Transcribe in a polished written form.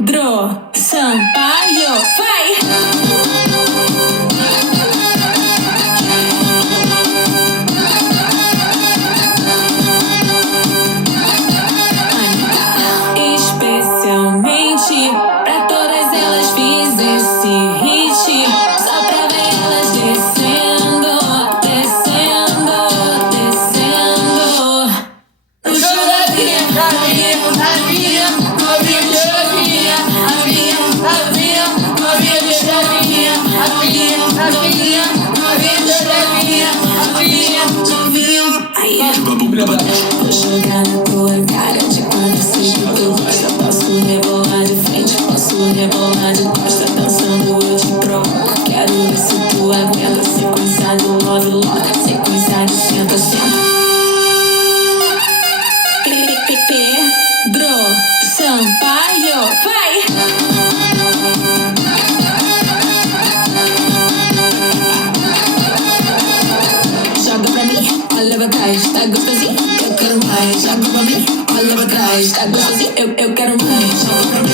Pedro Sampaio, vai! Especialmente pra todas elas fiz esse hit, só pra ver elas descendo, descendo, descendo. No show da Bia, novinha, novinha, novinha de chavinha, novinha, novinha, novinha de chavinha, novinha, novinha, novinha de chavinha, novinha, novinha. Aí, vou jogar na tua cara de quando sei que tu gosta. Posso rebolar de frente, posso rebolar de costa. Dançando eu te provoco, quero ver se tu aguenta. Sequência do love lock, sequência de senta, senta. Pedro Sampaio, vai! Joga pra mim, olha pra trás, tá gostosinho? Eu quero mais. Joga pra mim, olha pra trás, tá gostosinho? Eu quero mais. Joga pra mim.